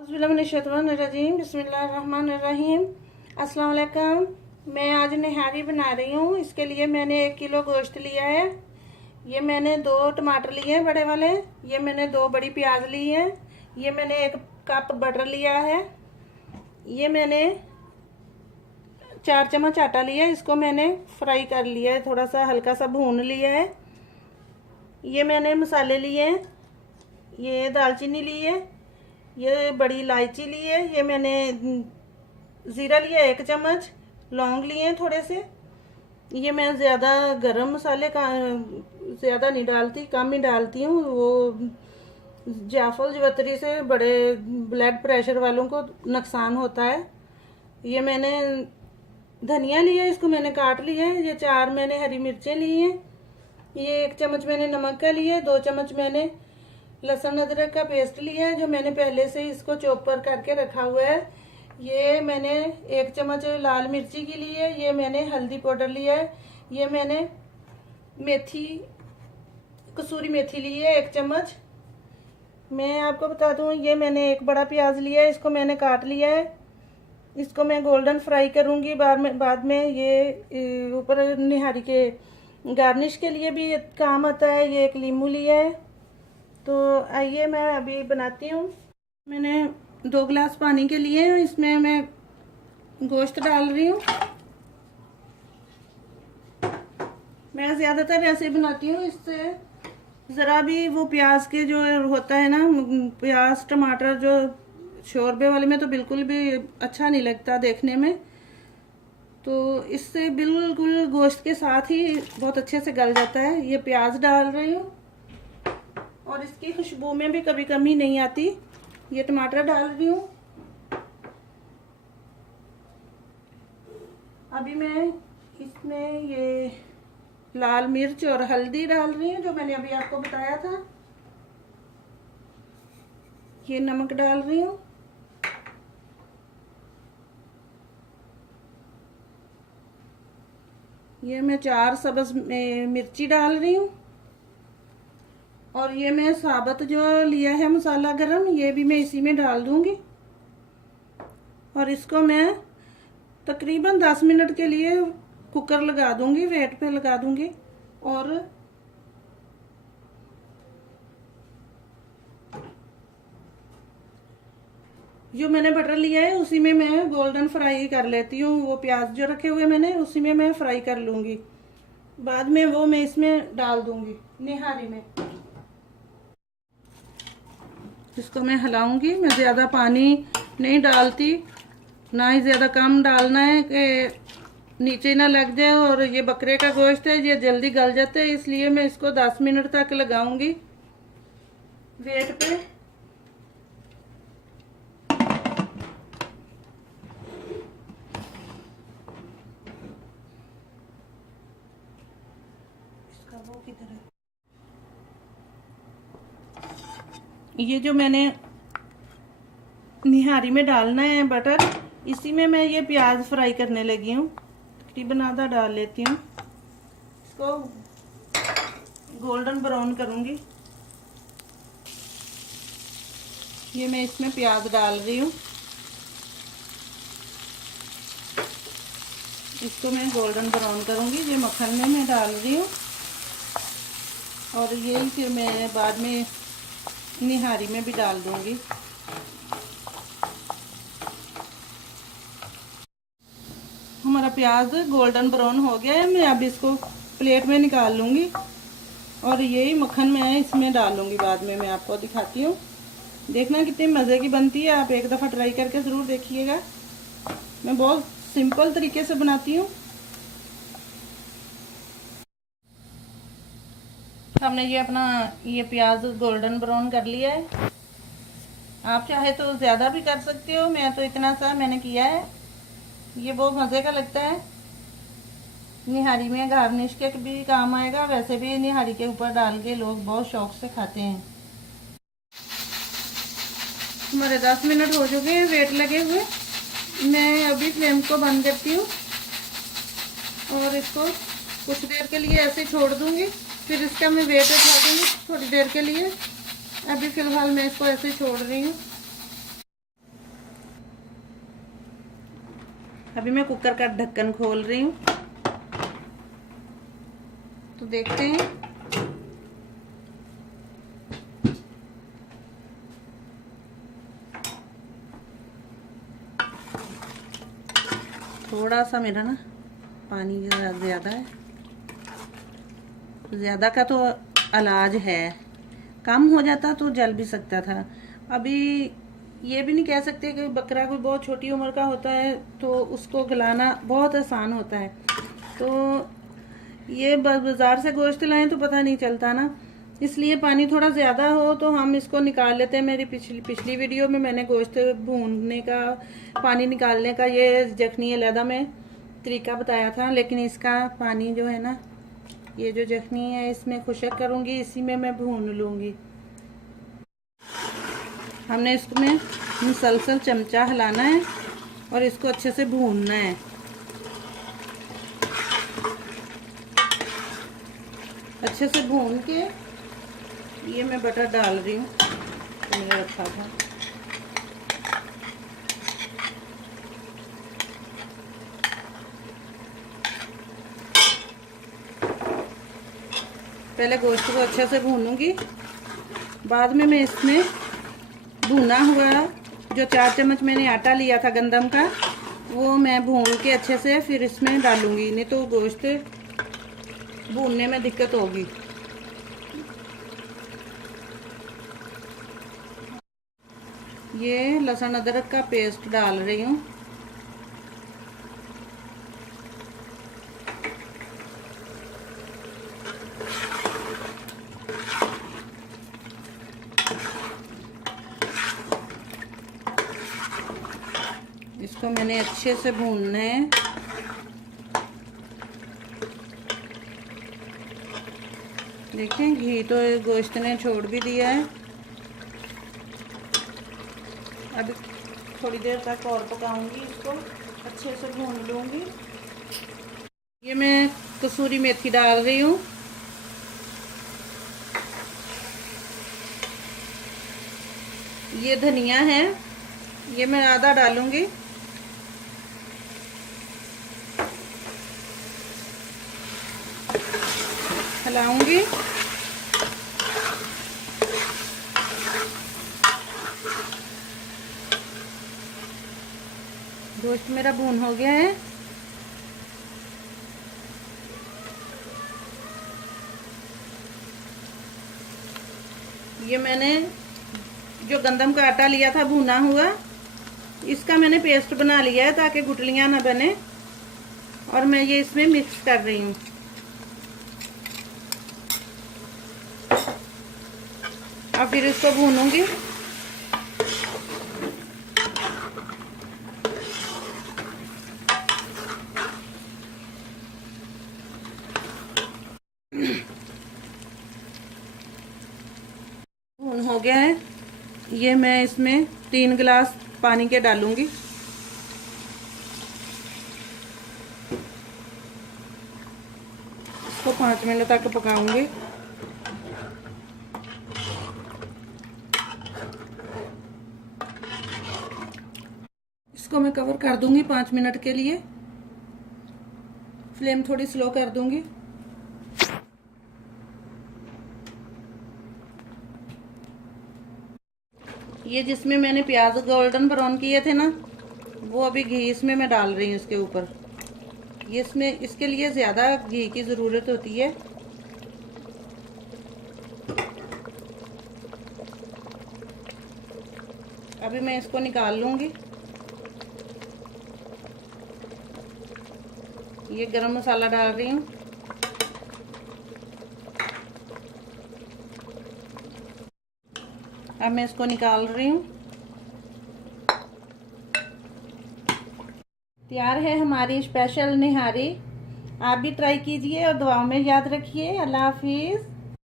बिस्मिल्लाहिर्रहमानिर्रहीम बिस्मिल्लाहिर्रहमानिर्रहीम। अस्सलाम वालेकुम। मैं आज निहारी बना रही हूँ। इसके लिए मैंने 1 किलो गोश्त लिया है। ये मैंने 2 टमाटर लिए हैं बड़े वाले। ये मैंने 2 बड़ी प्याज ली है। ये मैंने 1 कप बटर लिया है। ये मैंने 4 चम्मच आटा लिया है। इसको मैंने फ्राई कर लिया है, थोड़ा सा हल्का सा भून लिया है। ये मैंने मसाले लिए हैं। ये दालचीनी ली है, ये बड़ी इलायची ली है, ये मैंने ज़ीरा लिया 1 चम्मच, लौंग लिए हैं थोड़े से। ये मैं ज़्यादा गरम मसाले का ज़्यादा नहीं डालती, कम ही डालती हूँ। वो जायफल जवतरी से बड़े ब्लड प्रेशर वालों को नुकसान होता है। ये मैंने धनिया लिया, इसको मैंने काट लिया है। ये 4 मैंने हरी मिर्चें ली हैं। ये 1 चम्मच मैंने नमक का लिया है। 2 चम्मच मैंने लहसुन अदरक का पेस्ट लिया है, जो मैंने पहले से इसको चॉपर करके रखा हुआ है। ये मैंने 1 चम्मच लाल मिर्ची की ली है। ये मैंने हल्दी पाउडर लिया है। ये मैंने मेथी, कसूरी मेथी ली है 1 चम्मच। मैं आपको बता दूं, ये मैंने 1 बड़ा प्याज लिया है, इसको मैंने काट लिया है। इसको मैं गोल्डन फ्राई करूंगी बाद में ये ऊपर निहारी के गार्निश के लिए भी काम आता है। ये 1 लीमू लिया है। तो आइए मैं अभी बनाती हूँ। मैंने 2 गिलास पानी के लिए हैं, इसमें मैं गोश्त डाल रही हूँ। मैं ज़्यादातर ऐसे बनाती हूँ, इससे ज़रा भी वो प्याज के जो होता है ना, प्याज टमाटर जो शोरबे वाले में तो बिल्कुल भी अच्छा नहीं लगता देखने में। तो इससे बिल्कुल गोश्त के साथ ही बहुत अच्छे से गल जाता है। ये प्याज डाल रही हूँ और इसकी खुशबू में भी कभी कमी नहीं आती। ये टमाटर डाल रही हूँ। अभी मैं इसमें ये लाल मिर्च और हल्दी डाल रही हूँ, जो मैंने अभी आपको बताया था। ये नमक डाल रही हूँ। ये मैं 4 सब्ज मिर्ची डाल रही हूँ। और ये मैं साबुत जो लिया है मसाला गरम, ये भी मैं इसी में डाल दूंगी। और इसको मैं तकरीबन 10 मिनट के लिए कुकर लगा दूंगी, वेट पे लगा दूंगी। और जो मैंने बटर लिया है उसी में मैं गोल्डन फ्राई कर लेती हूँ। वो प्याज जो रखे हुए मैंने, उसी में मैं फ्राई कर लूंगी। बाद में वो मैं इसमें डाल दूंगी निहारी में। इसको मैं हिलाऊंगी। मैं ज़्यादा पानी नहीं डालती, ना ही ज़्यादा कम डालना है कि नीचे ना लग जाए। और ये बकरे का गोश्त है, ये जल्दी गल जाता है, इसलिए मैं इसको 10 मिनट तक लगाऊंगी वेट पे। इसका वो किधर है? ये जो मैंने निहारी में डालना है बटर, इसी में मैं ये प्याज फ्राई करने लगी हूँ। तकरीबन आधा डाल लेती हूँ। इसको गोल्डन ब्राउन करूँगी। ये मैं इसमें प्याज डाल रही हूँ। इसको मैं गोल्डन ब्राउन करूँगी। ये मक्खन में मैं डाल रही हूँ। और ये फिर मैं बाद में निहारी में भी डाल दूँगी। हमारा प्याज गोल्डन ब्राउन हो गया है। मैं अब इसको प्लेट में निकाल लूँगी और यही मक्खन मैं इसमें डालूँगी। बाद में मैं आपको दिखाती हूँ। देखना कितनी मज़े की बनती है। आप एक दफ़ा ट्राई करके ज़रूर देखिएगा। मैं बहुत सिंपल तरीके से बनाती हूँ। हमने ये अपना ये प्याज गोल्डन ब्राउन कर लिया है। आप चाहे तो ज़्यादा भी कर सकते हो, मैं तो इतना सा मैंने किया है। ये बहुत मज़े का लगता है। निहारी में गार्निश के भी काम आएगा। वैसे भी निहारी के ऊपर डाल के लोग बहुत शौक से खाते हैं। हमारे 10 मिनट हो चुके हैं वेट लगे हुए। मैं अभी फ्लेम को बंद करती हूँ और इसको कुछ देर के लिए ऐसे छोड़ दूँगी। फिर इसका मैं वेट उठा दूँगी थोड़ी देर के लिए। अभी फ़िलहाल मैं इसको ऐसे छोड़ रही हूँ। अभी मैं कुकर का ढक्कन खोल रही हूँ, तो देखते हैं। थोड़ा सा मेरा ना पानी ज़्यादा है, ज़्यादा का तो इलाज है, कम हो जाता तो जल भी सकता था। अभी ये भी नहीं कह सकते कि बकरा कोई बहुत छोटी उम्र का होता है तो उसको खिलाना बहुत आसान होता है। तो ये बाज़ार से गोश्त लाएं तो पता नहीं चलता ना, इसलिए पानी थोड़ा ज़्यादा हो तो हम इसको निकाल लेते हैं। मेरी पिछली वीडियो में मैंने गोश्त भूनने का, पानी निकालने का, ये जखनी अलहदा में तरीका बताया था, लेकिन इसका पानी जो है ना, ये जो जखनी है इसमें खुशक करूँगी, इसी में मैं भून लूँगी। हमने इसमें मुसलसल चमचा हिलाना है और इसको अच्छे से भूनना है। अच्छे से भून के ये मैं बटर डाल रही हूँ, मैंने रखा था। पहले गोश्त को अच्छे से भूनूंगी, बाद में मैं इसमें भुना हुआ जो 4 चम्मच मैंने आटा लिया था गंदम का, वो मैं भून के अच्छे से फिर इसमें डालूंगी, नहीं तो गोश्त भूनने में दिक्कत होगी। ये लहसुन अदरक का पेस्ट डाल रही हूँ। इसको मैंने अच्छे से भूनना है। देखें घी तो गोश्त ने छोड़ भी दिया है। अभी थोड़ी देर तक और पकाऊंगी, इसको अच्छे से भून लूँगी। ये मैं कसूरी मेथी डाल रही हूँ। ये धनिया है, ये मैं आधा डालूंगी। हिलाऊंगी। गोश्त मेरा भून हो गया है। ये मैंने जो गंदम का आटा लिया था भुना हुआ, इसका मैंने पेस्ट बना लिया है ताकि गुठलियां ना बने, और मैं ये इसमें मिक्स कर रही हूँ। अब फिर इसको भूनूंगी। भून हो गया है। ये मैं इसमें 3 गिलास पानी के डालूंगी। इसको 5 मिनट तक पकाऊंगी। इसको मैं कवर कर दूंगी 5 मिनट के लिए। फ्लेम थोड़ी स्लो कर दूंगी। ये जिसमें मैंने प्याज गोल्डन ब्राउन किए थे ना, वो अभी घी इसमें मैं डाल रही हूँ इसके ऊपर। ये इसमें इसके लिए ज़्यादा घी की ज़रूरत होती है। अभी मैं इसको निकाल लूँगी। ये गरम मसाला डाल रही हूँ। अब मैं इसको निकाल रही हूँ। तैयार है हमारी स्पेशल निहारी। आप भी ट्राई कीजिए और दुआओं में याद रखिए। अल्लाह हाफिज़।